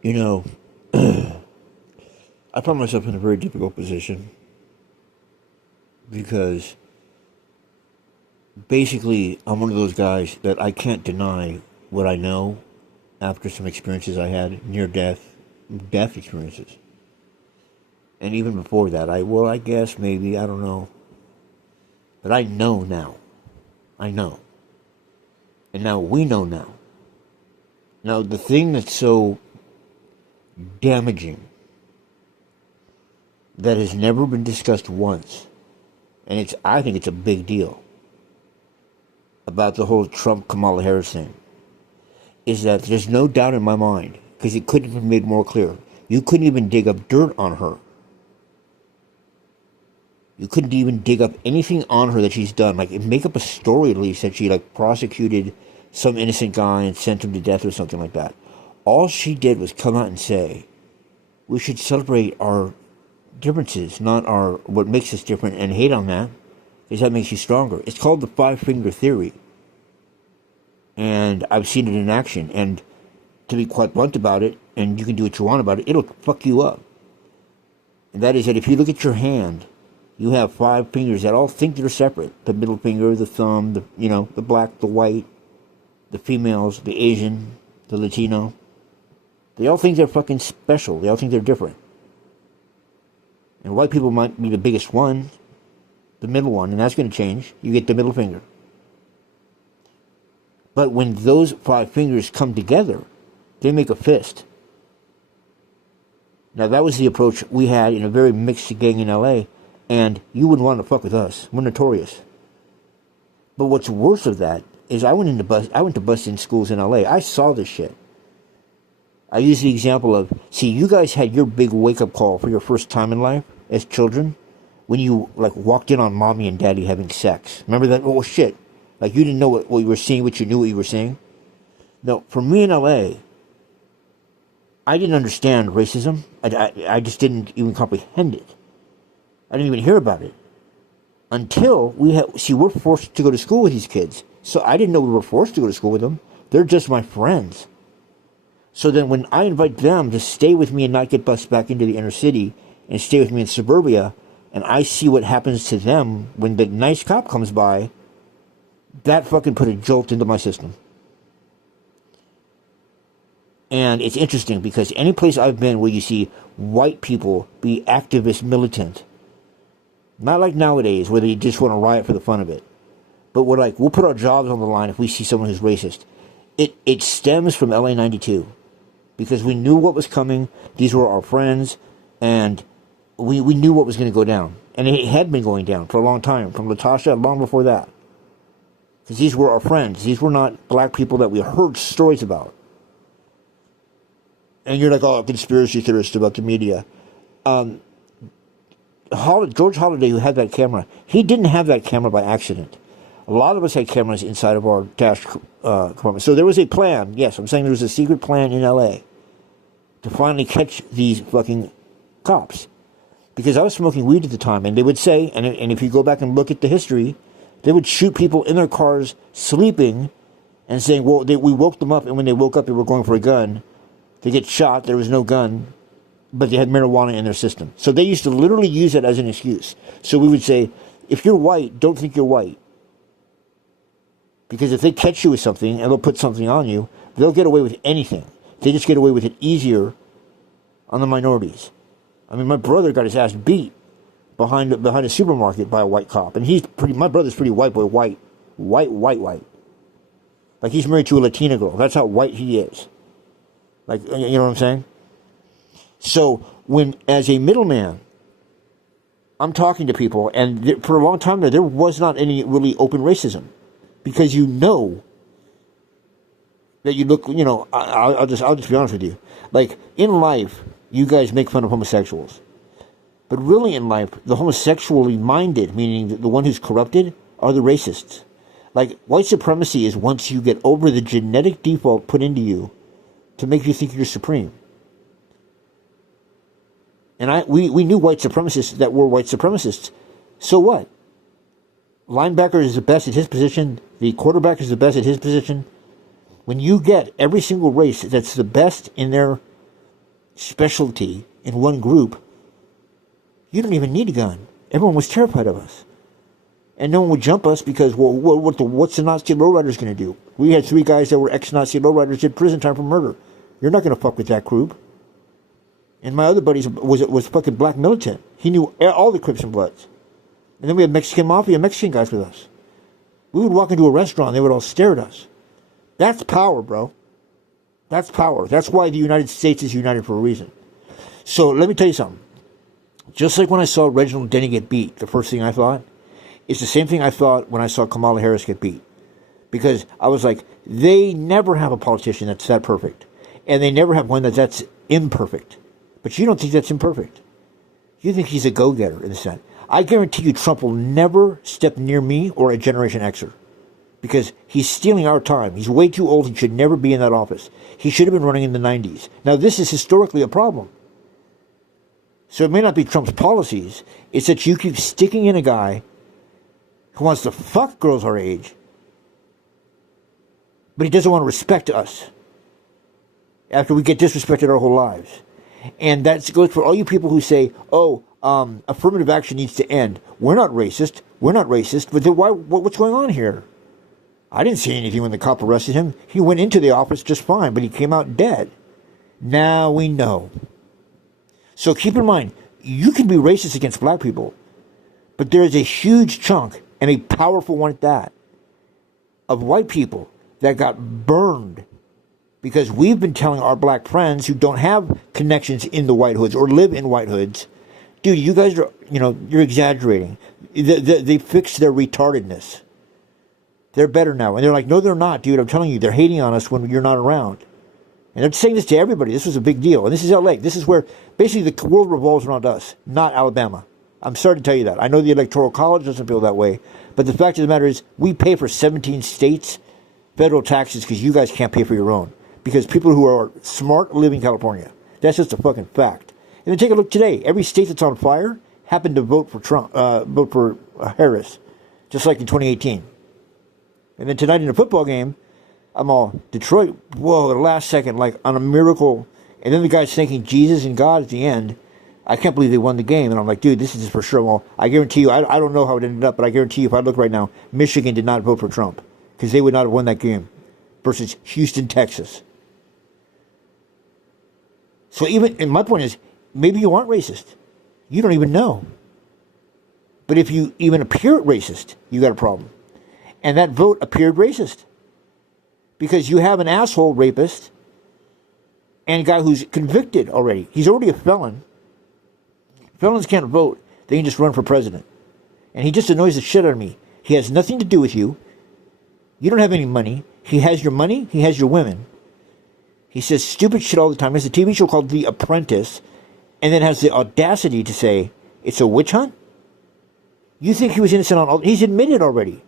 You know, I found myself in a very difficult position because basically I'm one of those guys that I can't deny what I know after some experiences I had near death experiences. And even before that, I guess maybe, I don't know. But I know now. I know. And now we know now. Now, the thing that's so damaging that has never been discussed once, and I think it's a big deal, about the whole Trump Kamala Harris thing, is that there's no doubt in my mind, because it couldn't have been made more clear. You couldn't even dig up dirt on her. You couldn't even dig up anything on her that she's done. Like, make up a story at least that she, like, prosecuted some innocent guy and sent him to death or something like that. All she did was come out and say, we should celebrate our differences, not our what makes us different, and hate on that, because that makes you stronger. It's called the five-finger theory. And I've seen it in action. And to be quite blunt about it, and you can do what you want about it, it'll fuck you up. And that is that if you look at your hand, you have five fingers that all think they're separate. The middle finger, the thumb, the black, the white, the females, the Asian, the Latino. They all think they're fucking special. They all think they're different. And white people might be the biggest one, the middle one, and that's going to change. You get the middle finger. But when those five fingers come together, they make a fist. Now, that was the approach we had in a very mixed gang in LA, and you wouldn't want to fuck with us. We're notorious. But what's worse of that is I went to bust in schools in LA. I saw this shit. I use the example of, see, you guys had your big wake-up call for your first time in life as children when you, like, walked in on mommy and daddy having sex. Remember that? Oh, shit. Like, you didn't know what you were seeing, but you knew what you were seeing. No, for me in LA, I didn't understand racism. I just didn't even comprehend it. I didn't even hear about it. Until we're forced to go to school with these kids. So I didn't know we were forced to go to school with them. They're just my friends. So then when I invite them to stay with me and not get bused back into the inner city and stay with me in suburbia, and I see what happens to them when the nice cop comes by, that fucking put a jolt into my system. And it's interesting because any place I've been where you see white people be activist militant, not like nowadays where they just want to riot for the fun of it, but we're like, we'll put our jobs on the line if we see someone who's racist. It stems from LA 92. Because we knew what was coming, these were our friends, and we knew what was going to go down. And it had been going down for a long time, from Latasha long before that. Because these were our friends. These were not black people that we heard stories about. And you're like, oh, a conspiracy theorist about the media. George Holiday, who had that camera, he didn't have that camera by accident. A lot of us had cameras inside of our dash compartment. So there was a plan. Yes, I'm saying there was a secret plan in L.A. to finally catch these fucking cops. Because I was smoking weed at the time, and they would say, and if you go back and look at the history, they would shoot people in their cars sleeping and saying, well, we woke them up, and when they woke up, they were going for a gun. They get shot, there was no gun, but they had marijuana in their system. So they used to literally use it as an excuse. So we would say, if you're white, don't think you're white. Because if they catch you with something, and they'll put something on you, they'll get away with anything. They just get away with it easier on the minorities. I mean, my brother got his ass beat behind a supermarket by a white cop. And my brother's pretty white boy, white. Like, he's married to a Latina girl. That's how white he is. Like, you know what I'm saying? So, as a middleman, I'm talking to people, and for a long time there was not any really open racism. Because you know that you look, I'll just be honest with you. Like, in life, you guys make fun of homosexuals. But really in life, the homosexually minded, meaning the one who's corrupted, are the racists. Like, white supremacy is once you get over the genetic default put into you to make you think you're supreme. And we knew white supremacists that were white supremacists. So what? Linebacker is the best at his position. The quarterback is the best at his position. When you get every single race that's the best in their specialty in one group, you don't even need a gun. Everyone was terrified of us. And no one would jump us because, well, what's the Nazi lowriders going to do? We had 3 guys that were ex-Nazi lowriders did prison time for murder. You're not going to fuck with that group. And my other buddies was fucking black militant. He knew all the Crips and Bloods. And then we had Mexican Mafia, Mexican guys with us. We would walk into a restaurant, they would all stare at us. That's power, bro. That's power. That's why the United States is united for a reason. So let me tell you something. Just like when I saw Reginald Denny get beat, the first thing I thought, it's the same thing I thought when I saw Kamala Harris get beat. Because I was like, they never have a politician that's that perfect. And they never have one that's imperfect. But you don't think that's imperfect. You think he's a go-getter in the Senate. I guarantee you Trump will never step near me or a Generation Xer. Because he's stealing our time. He's way too old. He should never be in that office. He should have been running in the 90s. Now, this is historically a problem. So it may not be Trump's policies. It's that you keep sticking in a guy who wants to fuck girls our age, but he doesn't want to respect us after we get disrespected our whole lives. And that goes for all you people who say, oh, affirmative action needs to end. We're not racist. We're not racist. But then what's going on here? I didn't see anything when the cop arrested him. He went into the office just fine, but he came out dead. Now we know. So keep in mind, you can be racist against black people, but there is a huge chunk, and a powerful one at that, of white people that got burned because we've been telling our black friends who don't have connections in the white hoods or live in white hoods, dude, you guys are, you're exaggerating. They fixed their retardedness. They're better now. And they're like, no, they're not, dude. I'm telling you, they're hating on us when you're not around. And they're saying this to everybody. This was a big deal. And this is LA. This is where basically the world revolves around us, not Alabama. I'm sorry to tell you that. I know the Electoral College doesn't feel that way. But the fact of the matter is, we pay for 17 states federal taxes because you guys can't pay for your own. Because people who are smart live in California. That's just a fucking fact. And then take a look today. Every state that's on fire happened to vote for Trump, vote for Harris, just like in 2018. And then tonight in a football game, I'm all, Detroit, whoa, the last second, like on a miracle. And then the guy's thanking Jesus and God at the end. I can't believe they won the game. And I'm like, dude, this is for sure. Well, I guarantee you, I don't know how it ended up, but I guarantee you, if I look right now, Michigan did not vote for Trump because they would not have won that game versus Houston, Texas. So even, and my point is, maybe you aren't racist. You don't even know. But if you even appear racist, you got a problem. And that vote appeared racist. Because you have an asshole rapist and a guy who's convicted already. He's already a felon. Felons can't vote. They can just run for president. And he just annoys the shit out of me. He has nothing to do with you. You don't have any money. He has your money. He has your women. He says stupid shit all the time. There's a TV show called The Apprentice. And then has the audacity to say, it's a witch hunt? You think he was innocent on all... He's admitted already.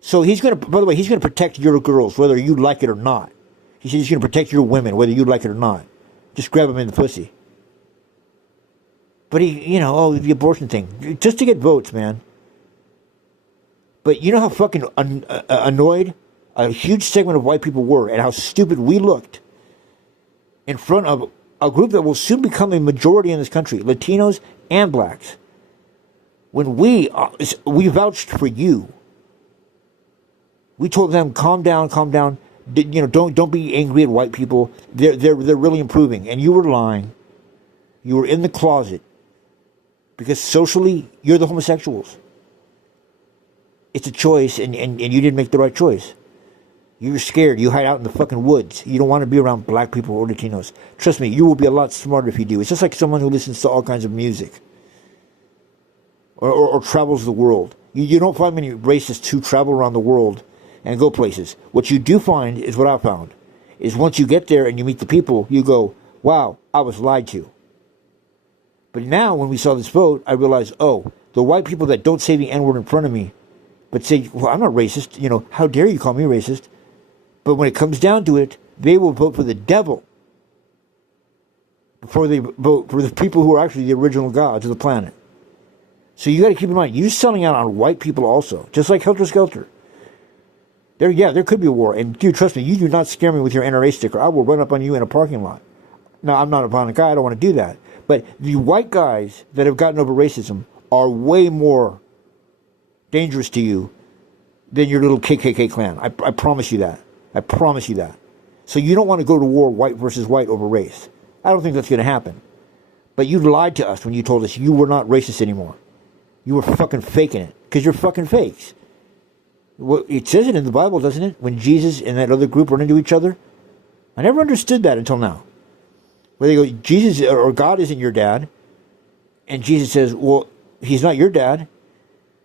So he's going to... By the way, he's going to protect your girls, whether you like it or not. He says he's going to protect your women, whether you like it or not. Just grab them in the pussy. But he, the abortion thing. Just to get votes, man. But you know how fucking annoyed a huge segment of white people were at how stupid we looked in front of a group that will soon become a majority in this country, Latinos and blacks. When we vouched for you. We told them, calm down. Don't be angry at white people. They're really improving. And you were lying. You were in the closet. Because socially, you're the homosexuals. It's a choice, and you didn't make the right choice. You're scared. You hide out in the fucking woods. You don't want to be around black people or Latinos. Trust me, you will be a lot smarter if you do. It's just like someone who listens to all kinds of music. Or travels the world. You don't find many racists who travel around the world and go places. What you do find is what I found. Is once you get there and you meet the people, you go, wow, I was lied to. But now when we saw this vote, I realized, oh, the white people that don't say the N-word in front of me, but say, well, I'm not racist. How dare you call me racist? But when it comes down to it, they will vote for the devil before they vote for the people who are actually the original gods of the planet. So you got to keep in mind, you're selling out on white people also, just like Helter Skelter. There could be a war. And dude, trust me, you do not scare me with your NRA sticker. I will run up on you in a parking lot. Now, I'm not a violent guy. I don't want to do that. But the white guys that have gotten over racism are way more dangerous to you than your little KKK clan. I promise you that. I promise you that. So you don't want to go to war white versus white over race. I don't think that's going to happen. But you lied to us when you told us you were not racist anymore. You were fucking faking it. Because you're fucking fakes. Well, it says it in the Bible, doesn't it? When Jesus and that other group run into each other. I never understood that until now. Where they go, Jesus or God isn't your dad. And Jesus says, well, he's not your dad.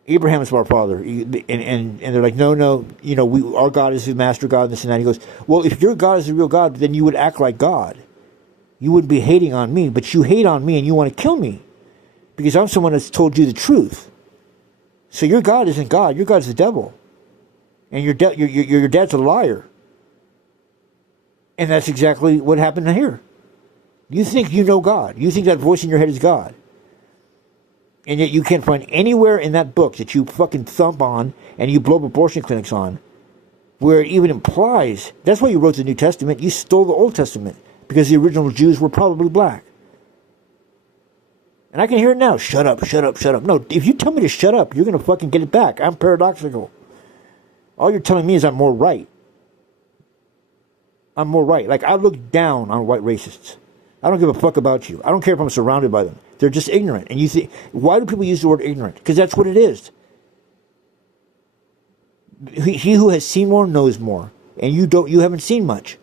Abraham is our father. And they're like, no, our God is the master God, and this and that. He goes, well, if your God is the real God, then you would act like God. You wouldn't be hating on me, but you hate on me and you want to kill me. Because I'm someone that's told you the truth. So your God isn't God. Your God's the devil. And your dad's a liar. And that's exactly what happened here. You think you know God. You think that voice in your head is God. And yet you can't find anywhere in that book that you fucking thump on and you blow up abortion clinics on where it even implies. That's why you wrote the New Testament. You stole the Old Testament because the original Jews were probably black. And I can hear it now. Shut up, shut up, shut up. No, if you tell me to shut up, you're going to fucking get it back. I'm paradoxical. All you're telling me is I'm more right. I'm more right. Like, I look down on white racists. I don't give a fuck about you. I don't care if I'm surrounded by them. They're just ignorant. And you think, why do people use the word ignorant? Because that's what it is. He who has seen more knows more. And you haven't seen much.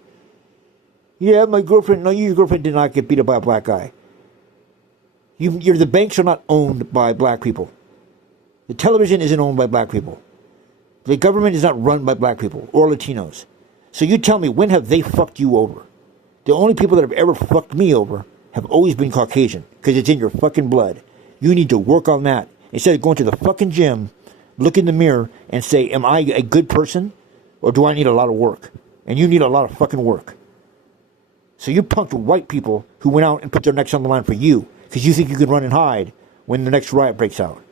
Yeah, my girlfriend, no, your girlfriend did not get beat up by a black guy. The banks are not owned by black people. The television isn't owned by black people. The government is not run by black people or Latinos. So you tell me, when have they fucked you over? The only people that have ever fucked me over have always been Caucasian, because it's in your fucking blood. You need to work on that. Instead of going to the fucking gym, look in the mirror and say, am I a good person, or do I need a lot of work? And you need a lot of fucking work. So you punked white people who went out and put their necks on the line for you, because you think you can run and hide when the next riot breaks out.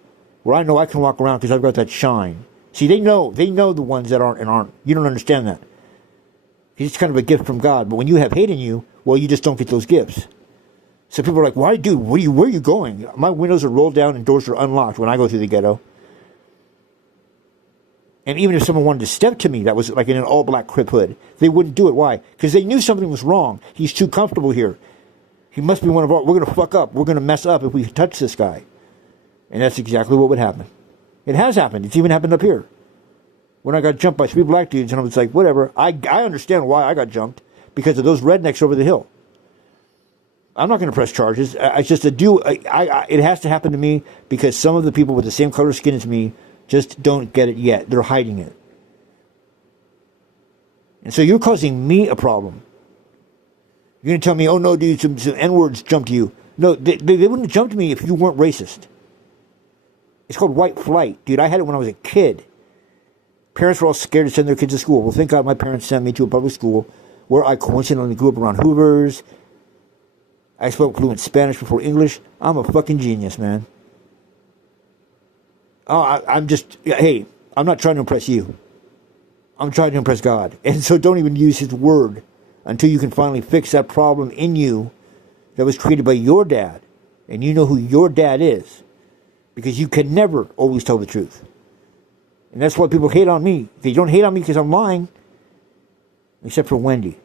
Where I know I can walk around because I've got that shine. See, they know the ones that aren't and aren't. You don't understand that. It's kind of a gift from God. But when you have hate in you, well, you just don't get those gifts. So people are like, why, dude, where are you going? My windows are rolled down and doors are unlocked when I go through the ghetto. And even if someone wanted to step to me that was like in an all-black Crip hood, they wouldn't do it. Why? Because they knew something was wrong. He's too comfortable here. He must be one of our... We're going to fuck up. We're going to mess up if we touch this guy. And that's exactly what would happen. It has happened. It's even happened up here. When I got jumped by 3 black dudes, and I was like, whatever. I understand why I got jumped. Because of those rednecks over the hill. I'm not going to press charges. It's just it has to happen to me because some of the people with the same color skin as me just don't get it yet. They're hiding it. And so you're causing me a problem. You're going to tell me, oh no, dude, some N-words jumped you. No, they wouldn't have jumped me if you weren't racist. It's called white flight. Dude, I had it when I was a kid. Parents were all scared to send their kids to school. Well, thank God my parents sent me to a public school where I coincidentally grew up around Hoovers. I spoke fluent Spanish before English. I'm a fucking genius, man. Oh, hey, I'm not trying to impress you. I'm trying to impress God. And so don't even use his word until you can finally fix that problem in you that was created by your dad. And you know who your dad is. Because you can never always tell the truth. And that's why people hate on me. They don't hate on me because I'm lying. Except for Wendy.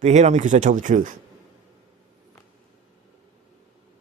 They hate on me because I tell the truth.